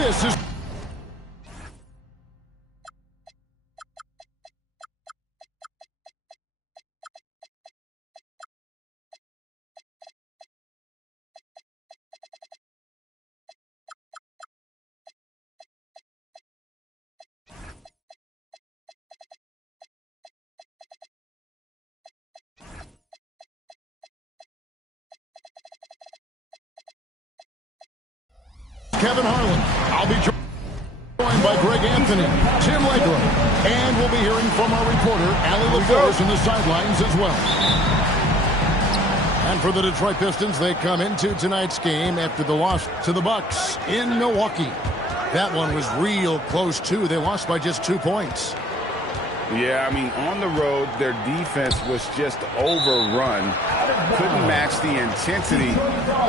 This is... Kevin Harlan. I'll be joined by Greg Anthony, Tim Legler, and we'll be hearing from our reporter, Allie LaForce, on the sidelines as well. And for the Detroit Pistons, they come into tonight's game after the loss to the Bucks in Milwaukee. That one was real close, too. They lost by just 2 points. Yeah, I mean, on the road, their defense was just overrun. Couldn't match the intensity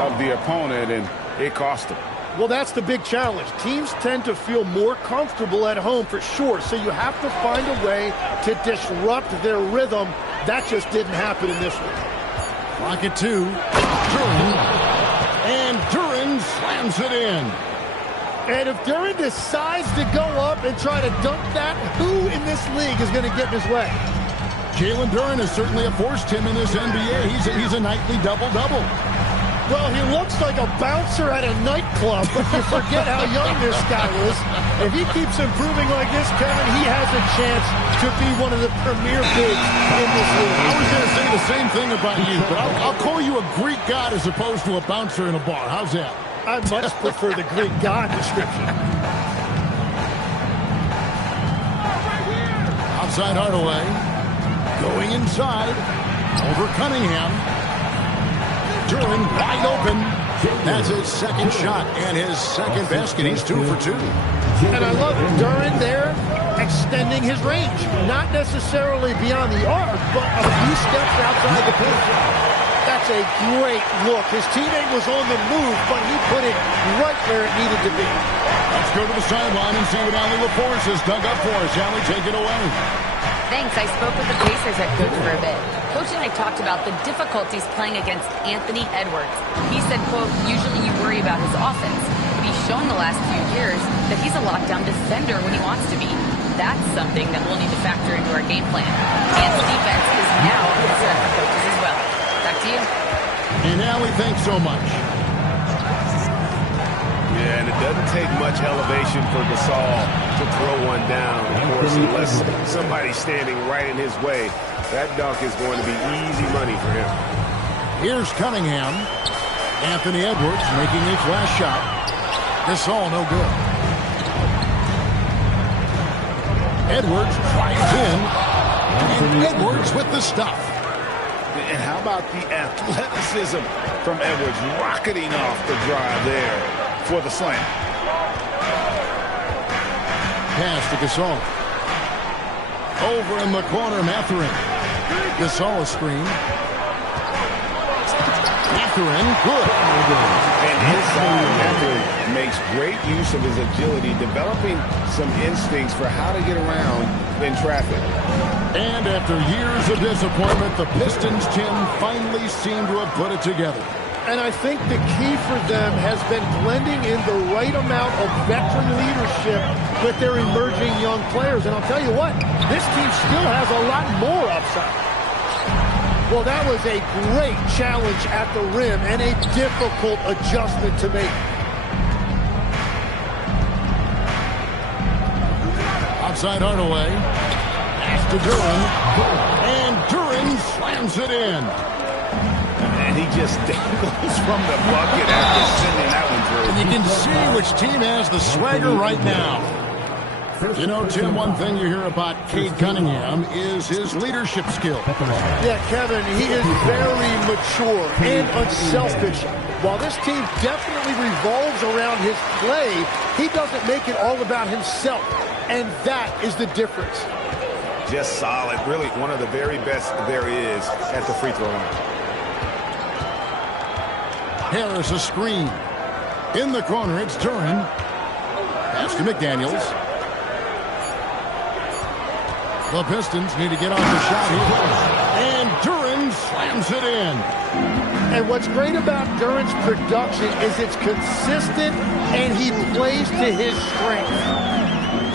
of the opponent, and it cost them. Well, that's the big challenge. Teams tend to feel more comfortable at home for sure, so you have to find a way to disrupt their rhythm. That just didn't happen in this one. Clock at 2. Duren. And Duren slams it in. And if Duren decides to go up and try to dunk that, who in this league is going to get in his way? Jalen Duren has certainly forced him in this NBA. He's a nightly double-double. Well, he looks like a bouncer at a nightclub, but you forget how young this guy is. If he keeps improving like this, Kevin, he has a chance to be one of the premier bigs in this league. I was going to say the same thing about you, but I'll call you a Greek god as opposed to a bouncer in a bar. How's that? I much prefer the Greek god description. Outside Hardaway. Going inside. Over Cunningham. Duren wide open. That's his second shot and his second basket. He's 2 for 2. And I love Duren there extending his range. Not necessarily beyond the arc, but a few steps outside the paint. That's a great look. His teammate was on the move, but he put it right where it needed to be. Let's go to the sideline and see what Allie LaForce has dug up for us. Allie, take it away. Thanks. I spoke with the Pacers head coach for a bit. Coach and I talked about the difficulties playing against Anthony Edwards. He said, quote, usually you worry about his offense, but he's shown the last few years that he's a lockdown defender when he wants to be. That's something that we'll need to factor into our game plan. And defense is now a concern for coaches as well. Back to you. And Allie, thanks so much. Yeah, and it doesn't take much elevation for Gasol to throw one down. Of course, unless somebody's standing right in his way, that dunk is going to be easy money for him. Here's Cunningham. Anthony Edwards making his last shot. Gasol no good. Edwards drives in. And Edwards with the stuff. And how about the athleticism from Edwards rocketing off the drive there for the slam. Pass to Gasol. Over in the corner, Mathurin. Gasol a screen. Mathurin, good. And inside, Mathurin makes great use of his agility, developing some instincts for how to get around in traffic. And after years of disappointment, the Pistons, Tim, finally seem to have put it together. And I think the key for them has been blending in the right amount of veteran leadership with their emerging young players. And I'll tell you what, this team still has a lot more upside. Well, that was a great challenge at the rim and a difficult adjustment to make. Outside Hardaway. Pass to Duren. And Duren slams it in. And he just dangles from the bucket after sending that one through. And you can see which team has the swagger right now. You know, Tim, one thing you hear about Cade Cunningham is his leadership skill. Yeah, Kevin, he is very mature and unselfish. While this team definitely revolves around his play, he doesn't make it all about himself. And that is the difference. Just solid. Really one of the very best there is at the free throw line. Harris a screen. In the corner, it's Duren. Pass to McDaniels. The Pistons need to get off the shot here. And Duren slams it in. And what's great about Duren's production is it's consistent and he plays to his strength.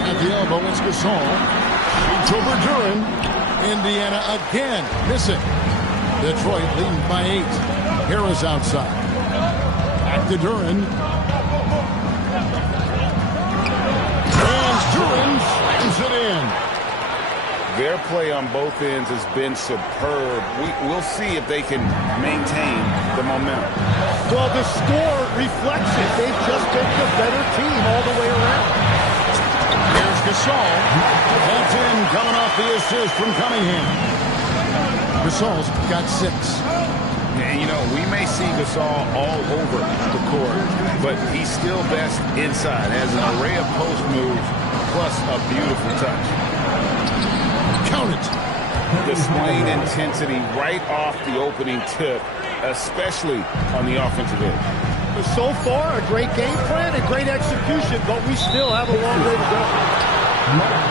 At the elbow, it's Gasol. Shoots over Duren. Indiana again missing. Detroit leading by 8. Harris outside. Back to Duren. And Duren slams it in. Their play on both ends has been superb. We'll see if they can maintain the momentum. Well, the score reflects it. They've just been the better team all the way around. Here's Gasol. That's in, coming off the assist from Cunningham. Gasol's got 6. And, you know, we may see Gasol all over the court, but he's still best inside. Has an array of post moves, plus a beautiful touch. Count it. Displaying intensity right off the opening tip, especially on the offensive end. So far, a great game plan and great execution, but we still have a long way to go.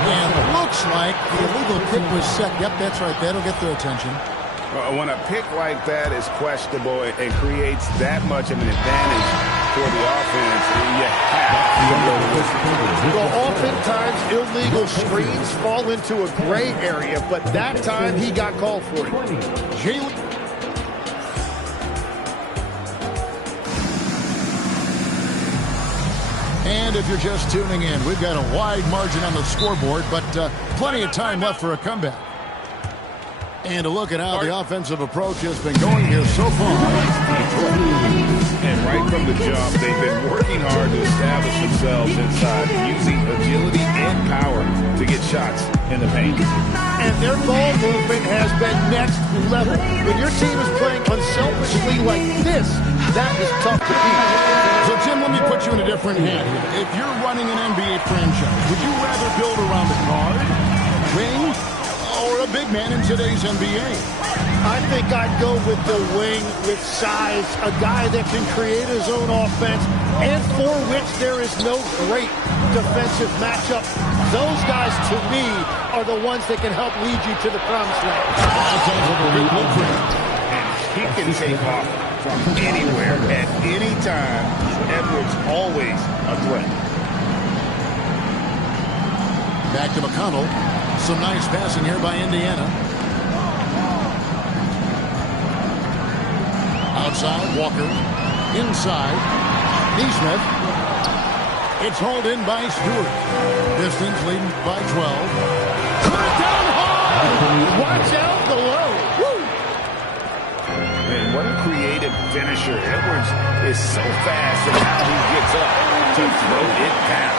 And it looks like the illegal pick was set. Yep, that's right. That'll get their attention. When a pick like that is questionable and creates that much of an advantage for the offense, you have to go. Well, oftentimes illegal screens fall into a gray area, but that time he got called for it. Jalen. And if you're just tuning in, we've got a wide margin on the scoreboard, but plenty of time left for a comeback. And a look at how the offensive approach has been going here so far. And right from the jump, they've been working hard to establish themselves inside, using agility and power to get shots in the paint. And their ball movement has been next level. When your team is playing unselfishly like this, that is tough to beat. So, Tim, let me put you in a different hand here. If you're running an NBA franchise, would you rather build around a guard, wing, or a big man in today's NBA? I think I'd go with the wing with size, a guy that can create his own offense and for which there is no great defensive matchup. Those guys, to me, are the ones that can help lead you to the promised land. And he can take off from anywhere at any time. Edwards always a threat. Back to McConnell. Some nice passing here by Indiana. Outside, Walker. Inside, Neesmith. It's hauled in by Stewart. Pistons leading by 12. Put it down hard! Watch out below. Woo! Man, what a creative finisher. Edwards is so fast in how he gets up to throw it down.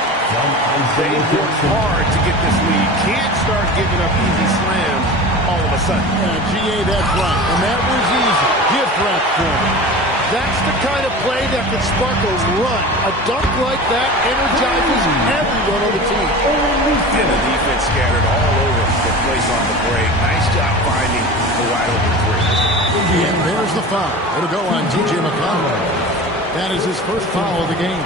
They work hard to get this lead. Can't start giving up easy slams all of a sudden. GA, that's right. And that was easy. Gift wrap for him. That's the kind of play that can spark a run. A dunk like that energizes everyone on the team. And the defense scattered all over the place on the break. Nice job finding the wide open three. And there's the foul. It'll go on T.J. McConnell. That is his first foul of the game.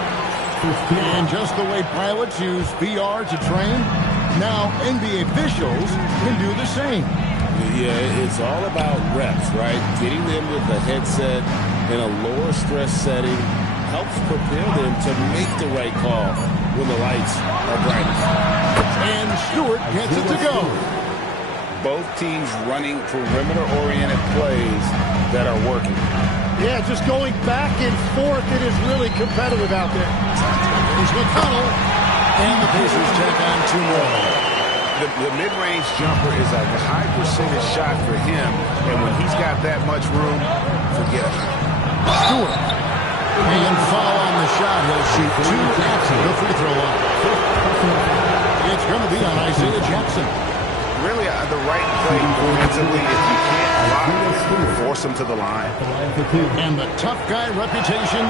And just the way pilots use VR to train, now NBA officials can do the same. Yeah, it's all about reps, right? Getting them with a headset in a lower stress setting helps prepare them to make the right call when the lights are brightest. And Stewart gets it to go. Both teams running perimeter-oriented plays that are working. Yeah, just going back and forth, it is really competitive out there. Here's McConnell. And the Pacers tack on 2 more. The mid-range jumper is a high percentage shot for him, and when he's got that much room, forget it. Stewart. And foul on the shot. He'll shoot 2 after the free throw line. It's going to be on Isaiah Jackson. Really, the right play defensively. If you can't block, force him to the line. And the tough guy reputation,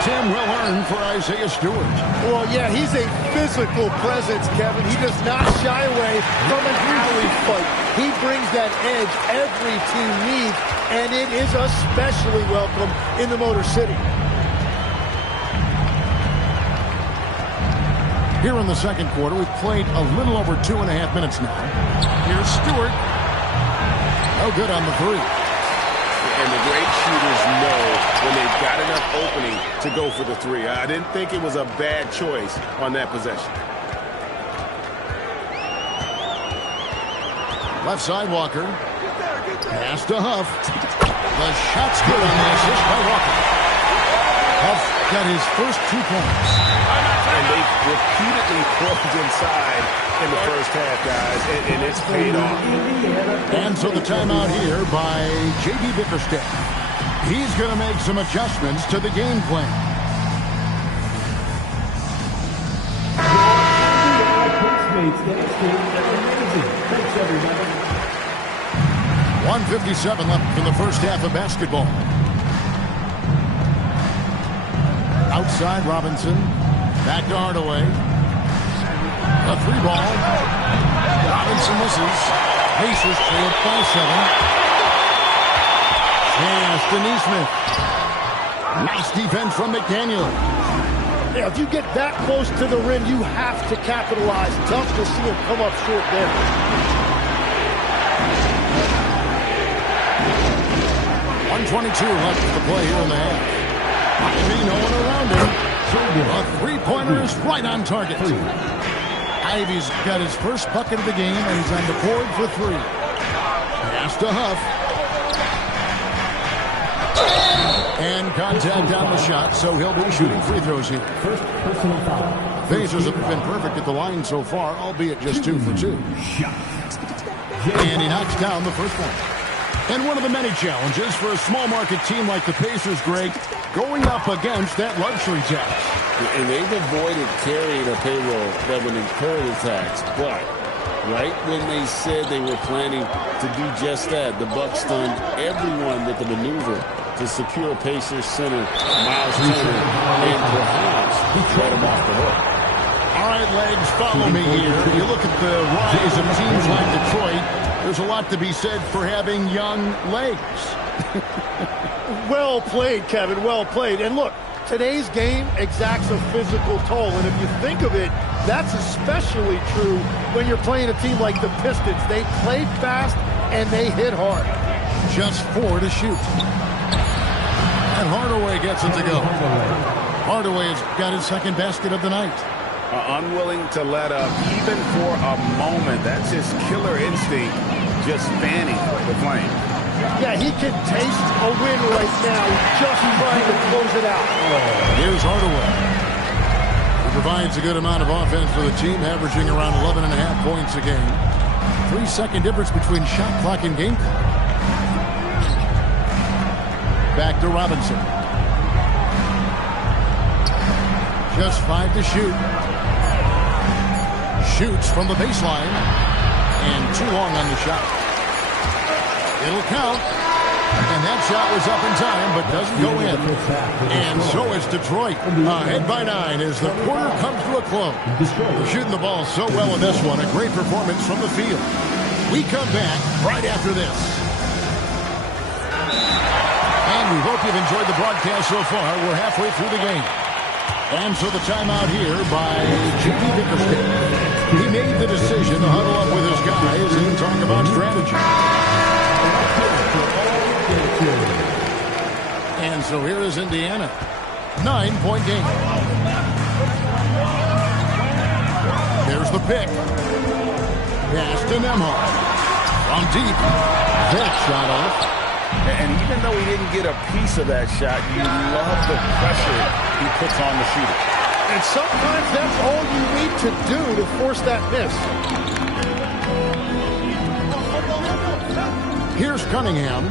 Tim, will earn for Isaiah Stewart. Well, yeah, he's a physical presence, Kevin. He does not shy away from an alley fight. He brings that edge every team needs, and it is especially welcome in the Motor City. Here in the second quarter, we've played a little over 2.5 minutes now. Here's Stewart. No good on the three. And the great shooters know when they've got enough opening to go for the three. I didn't think it was a bad choice on that possession. Left side, Walker. Pass to Huff. The shot's good on the assist by Walker. Huff got his first 2 points. And they've repeatedly plugged inside in the first half, guys, and it's paid off. And so the timeout here by J.B. Bickerstaff. He's going to make some adjustments to the game plan. Thanks, everybody. 1:57 left in the first half of basketball. Outside, Robinson. Back to Hardaway. A 3-ball. Robinson misses. Pacers trail by 7. Pass to Nesmith. Nice defense from McDaniel. Yeah, if you get that close to the rim, you have to capitalize. Tough to see him come up short there. 1:22 left to play here in the half. Ivy, no one around him. A three-pointer is right on target. Ivy's got his first bucket of the game, and he's on the board for 3. Pass to Huff. And contact on the shot, so he'll be shooting free throws here. First personal foul. Pacers have been perfect at the line so far, albeit just 2 for 2. And he knocks down the first one. And one of the many challenges for a small market team like the Pacers, Greg, going up against that luxury tax. And they've avoided carrying a payroll that would incur the tax. But right when they said they were planning to do just that, the Bucks stunned everyone with the maneuver to secure Pacers center Miles Turner and perhaps let him off the hook. All right, Legs, follow me here. You look at the rise of teams like Detroit, there's a lot to be said for having young legs. Well played, Kevin, well played. And look, today's game exacts a physical toll. And if you think of it, that's especially true when you're playing a team like the Pistons. They play fast and they hit hard. Just 4 to shoot. And Hardaway gets it to go. Hardaway has got his second basket of the night. Unwilling to let up even for a moment. That's his killer instinct, just fanning the flame. Yeah, he can taste a win right now, just trying to close it out. Here's Hardaway. He provides a good amount of offense for the team, averaging around 11.5 points a game. 3-second difference between shot clock and game clock. Back to Robinson. Just 5 to shoot. Shoots from the baseline. And too long on the shot. It'll count. And that shot was up in time, but doesn't go in. And so is Detroit. Ahead by 9 as the quarter comes to a close. They're shooting the ball so well in this one. A great performance from the field. We come back right after this. And we hope you've enjoyed the broadcast so far. We're halfway through the game. And so the timeout here by J.B. Bickerstaff. He made the decision to huddle up with his guys and talk about strategy. And so here is Indiana. 9-point game. There's the pick. Pass to Nembhard. From deep. That shot off. And even though he didn't get a piece of that shot, you love the pressure he puts on the shooter. And sometimes that's all you need to do to force that miss. Here's Cunningham.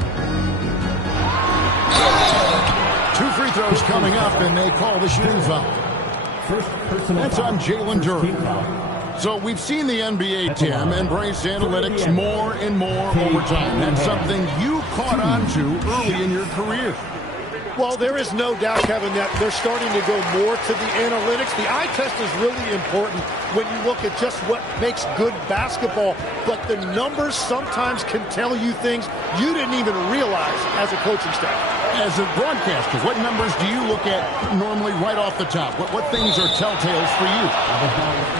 2 free throws coming up, and they call the shooting foul. That's on Jalen Duren. So we've seen the NBA, Tim, embrace analytics more and more over time. That's something you caught on to early in your career. Well, there is no doubt, Kevin, that they're starting to go more to the analytics. The eye test is really important when you look at just what makes good basketball. But the numbers sometimes can tell you things you didn't even realize as a coaching staff. As a broadcaster, what numbers do you look at normally right off the top? What things are telltales for you?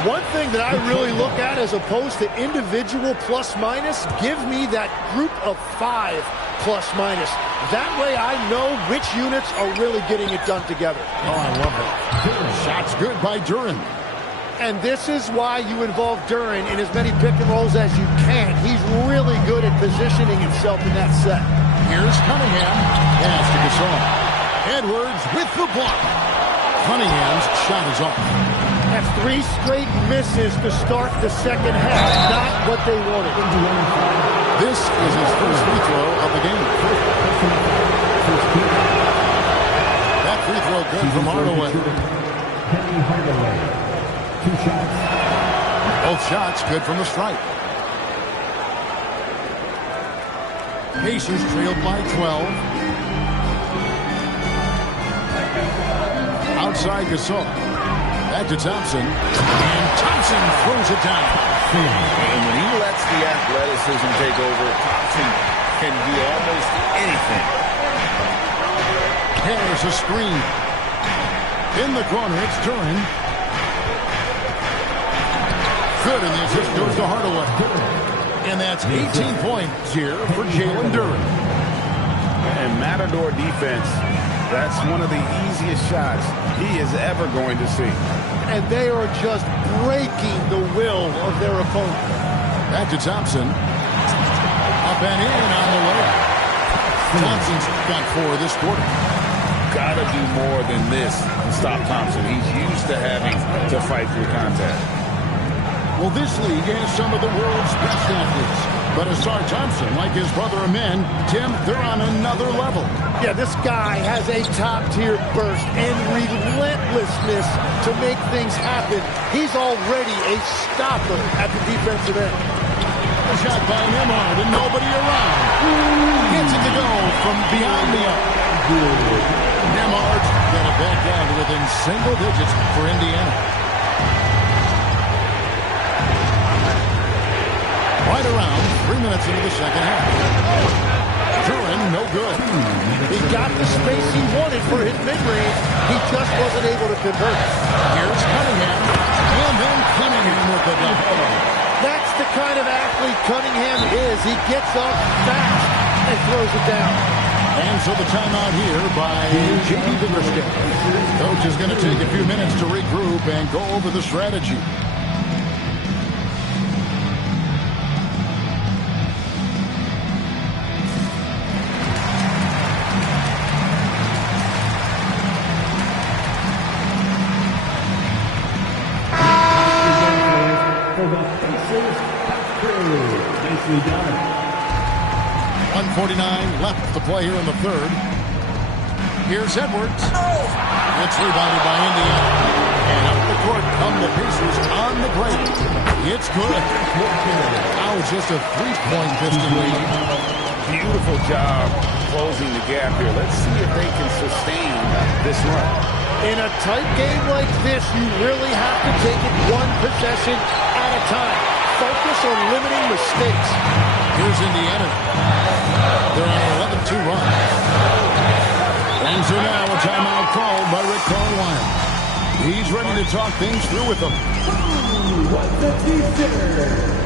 One thing that I really look at as opposed to individual plus-minus, give me that group of 5 plus-minus. That way I know which units are really getting it done together. Oh, I love it. Shots good by Duren. And this is why you involve Duren in as many pick and rolls as you can. He's really good at positioning himself in that set. Here's Cunningham. Pass to Gasol. Edwards with the block. Cunningham's shot is off. That's 3 straight misses to start the second half. Not what they wanted. This is his first free throw of the game. That free throw good from Hardaway. Penny Hardaway. 2 shots. Both shots good from the stripe. Pacers trailed by 12. Outside Gasol. Back to Thompson. And Thompson throws it down. And when he lets the athleticism take over, Thompson can do almost anything. There's a screen. In the corner, it's Duren. Good, and the assist goes to Hardaway. And that's 18 points here for Jalen Duren. And Matador defense, that's one of the easiest shots he is ever going to see. And they are just breaking the will of their opponent. Back to Thompson. Up and in on the layup. Thompson's got 4 this quarter. Got to do more than this to stop Thompson. He's used to having to fight through contact. Well, this league has some of the world's best athletes. But Asar Thompson, like his brother Amen, Tim, they're on another level. Yeah, this guy has a top-tier burst and relentlessness to make things happen. He's already a stopper at the defensive end. A shot by Nembhard and nobody around. Gets it to go from beyond the arc. Nembhard's got it back down to within single digits for Indiana. Right around 3 minutes into the second half. Duren, no good. He got the space he wanted for his mid-range. He just wasn't able to convert. Here's Cunningham. And then Cunningham with the dunk. That's the kind of athlete Cunningham is. He gets up fast and throws it down. And so the timeout here by J.B. Bickerstaff. Coach is going to take a few minutes to regroup and go over the strategy. Nicely done. 1:49 left to play here in the third. Here's Edwards. It's rebounded by Indiana. And up the court come the Pacers on the break. It's good. Now it's just a 3-point Piston lead. Beautiful job closing the gap here. Let's see if they can sustain this run. In a tight game like this, you really have to take it one possession at a time. Focus on limiting mistakes. Here's Indiana. They're on an 11-2 run. And so now a timeout called by Rick Carlisle. He's ready to talk things through with them. What the defense?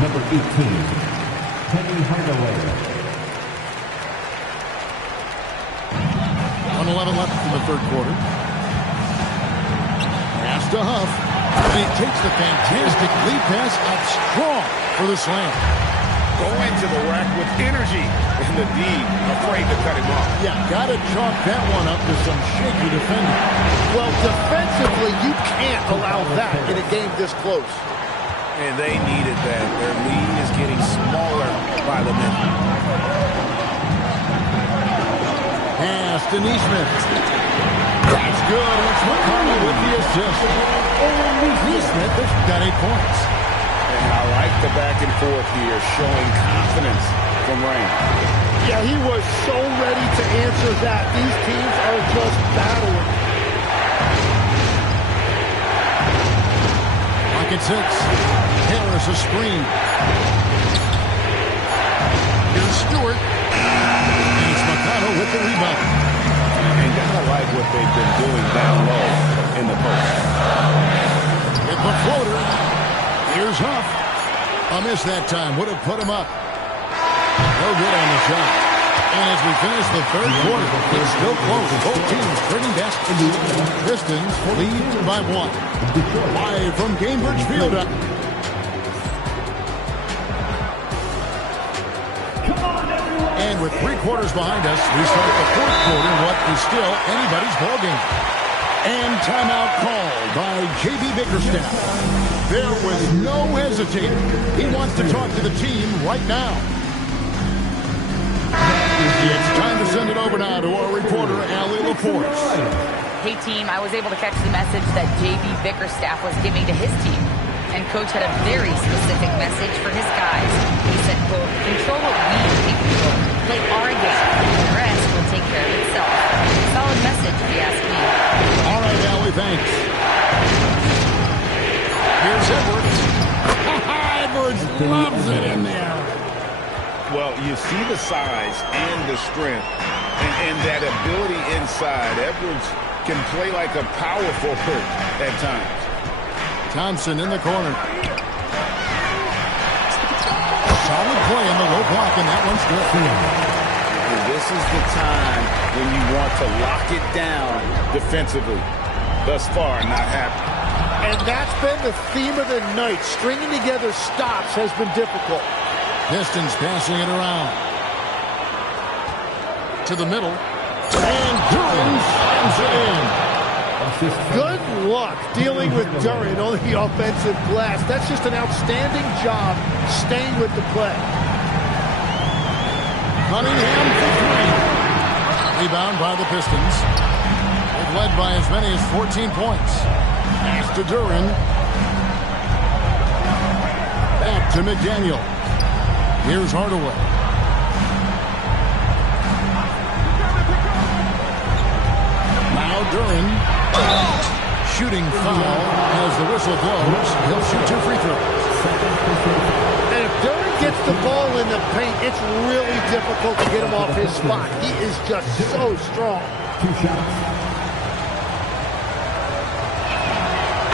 Number 18, Penny Hardaway. 1:11 left in the third quarter. Pass to Huff. And he takes the fantastic lead pass out strong for the slam. Going to the rack with energy. And the D afraid to cut him off. Yeah, got to chalk that one up to some shaky defending. Well, defensively, you can't allow that in a game this close. And they needed that. Their lead is getting smaller by the minute. Pass to Nesmith. That's good. It's McConnell with the assist. Nesmith has got 8 points. And I like the back and forth here, showing confidence from Rain. Yeah, he was so ready to answer that. These teams are just battling. and 6. Harris a screen. Here's Stewart. And it's McConnell with the rebound. And gotta like what they've been doing down low in the post. With the floater. Here's Huff. A miss that time. Would have put him up. No good on the shot. And as we finish the third quarter, it's still close. Both teams trading baskets. Pistons lead by 1. Live from Gainbridge Field. And with 3 quarters behind us, we start the fourth quarter in what is still anybody's ballgame. And timeout called by J.B. Bickerstaff. There was no hesitating. He wants to talk to the team right now. It's time to send it over now to our reporter, Allie LaForce. Hey, team, I was able to catch the message that J.B. Bickerstaff was giving to his team. And Coach had a very specific message for his guys. He said, quote, control what we can control. Play our game. The rest will take care of itself. Solid message, if you ask me. All right, Allie, thanks. Here's Edwards. Edwards loves it in there. Well, you see the size and the strength and that ability inside. Edwards can play like a power forward at times. Thompson in the corner. Solid play in the low block, and that one's good. And this is the time when you want to lock it down defensively. Thus far, not happening. And that's been the theme of the night. Stringing together stops has been difficult. Pistons passing it around. To the middle. And Duran slams it in. Good luck dealing with Duran on the offensive glass. That's just an outstanding job staying with the play. Cunningham for 3. Rebound by the Pistons. They've led by as many as 14 points. Pass to Duran. Back to McDaniel. Here's Hardaway. Now Duran. Shooting foul as the whistle blows. He'll shoot 2 free throws. And if Duran gets the ball in the paint, it's really difficult to get him off his spot. He is just so strong. 2 shots.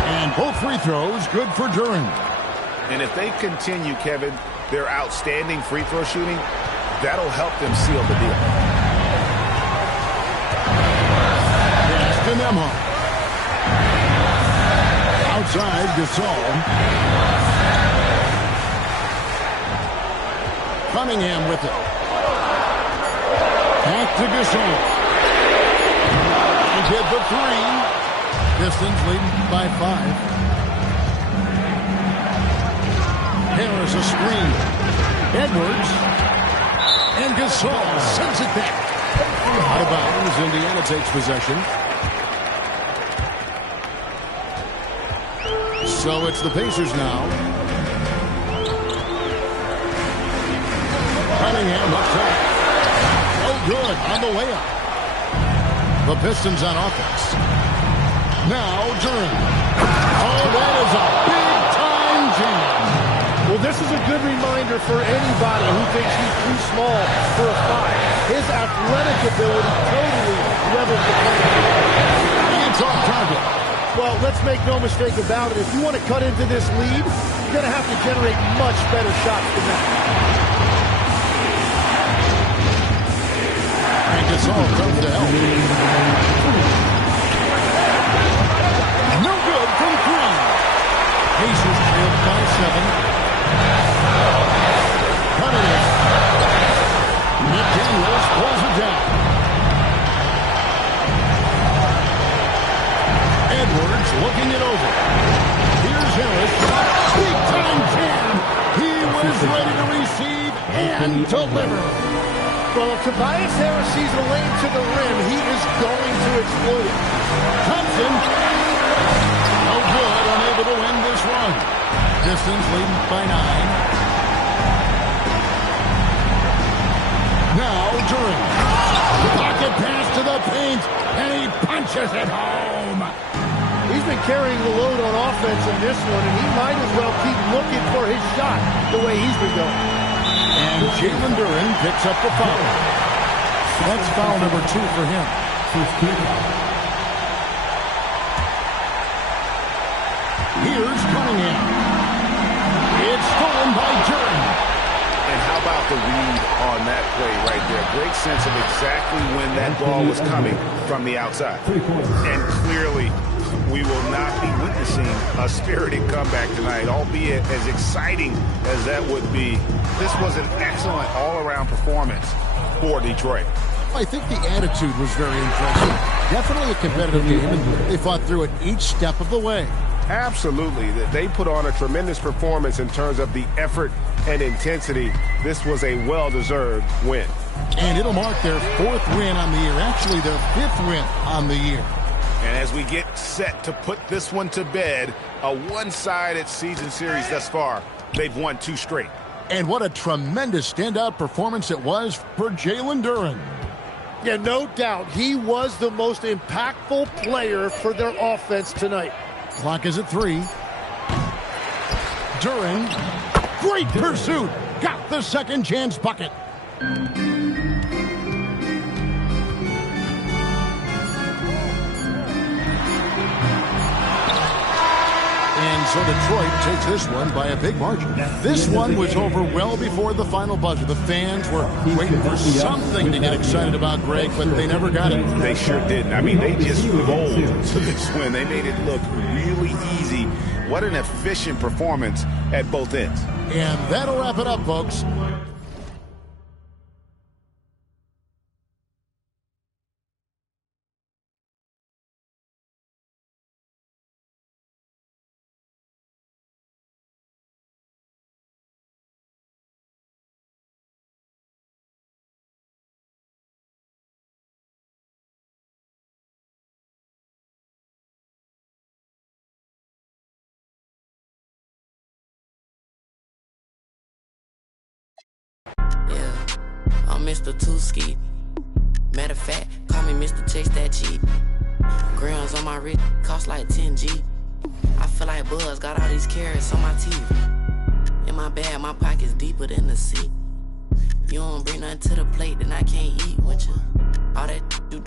And both free throws good for Duran. And if they continue, Kevin, their outstanding free throw shooting, that'll help them seal the deal. Pass to Nembhard. Outside, Gasol. Cunningham with it. Back to Gasol. He hit the 3. Pistons leading by 5. Harris a screen. Edwards. And Gasol sends it back. Out of bounds. Indiana takes possession. So it's the Pacers now. Cunningham up top. Oh, good on the way up. The Pistons on offense. Now Duran. Oh, that is a big-time jam. Well, this is a good reminder for anybody who thinks he's too small for a 5. His athletic ability totally levels the playing field. It's off target. Well, let's make no mistake about it. If you want to cut into this lead, you're going to have to generate much better shots than that. And Gasol comes to help. No good from 3. Pacers trailed by 7. Cunningham. McDaniels pulls it down. Edwards looking it over. Here's Harris. Big time jam. He was ready to receive and deliver. Well, if Tobias Harris sees a lane to the rim, he is going to exploit it. Thompson. No good. Unable to win this one. Pistons leading by 9. Now Duran. Pocket pass to the paint, and he punches it home. He's been carrying the load on offense in this one, and he might as well keep looking for his shot the way he's been going. And Jalen Duren picks up the foul. That's foul number 2 for him. Here's Cunningham. It's stolen by Duren. And how about the read on that play right there? Great sense of exactly when that ball was coming from the outside. And clearly, we will not be witnessing a spirited comeback tonight, albeit as exciting as that would be. This was an excellent all-around performance for Detroit. I think the attitude was very impressive. Definitely a competitive game, and they fought through it each step of the way. Absolutely. They put on a tremendous performance in terms of the effort and intensity. This was a well-deserved win. And it'll mark their 4th win on the year, actually their 5th win on the year. And as we get set to put this one to bed, a one-sided season series thus far, they've won 2 straight. And what a tremendous standout performance it was for Jalen Duren. Yeah, no doubt. He was the most impactful player for their offense tonight. Clock is at 3. Duren, great pursuit. Got the second chance bucket. And so Detroit takes this one by a big margin. This one was over well before the final buzzer. The fans were waiting for something to get excited about, Greg, but they never got it. They sure didn't. I mean, they just rolled to this win. They made it look really easy. What an efficient performance at both ends. And that'll wrap it up, folks. Yeah, I'm Mr. Two-Ski. Matter of fact, call me Mr. Chase That Cheap. Grams on my wrist cost like 10G. I feel like Buzz got all these carrots on my teeth. In my bag, my pocket's deeper than the sea. You don't bring nothing to the plate, then I can't eat.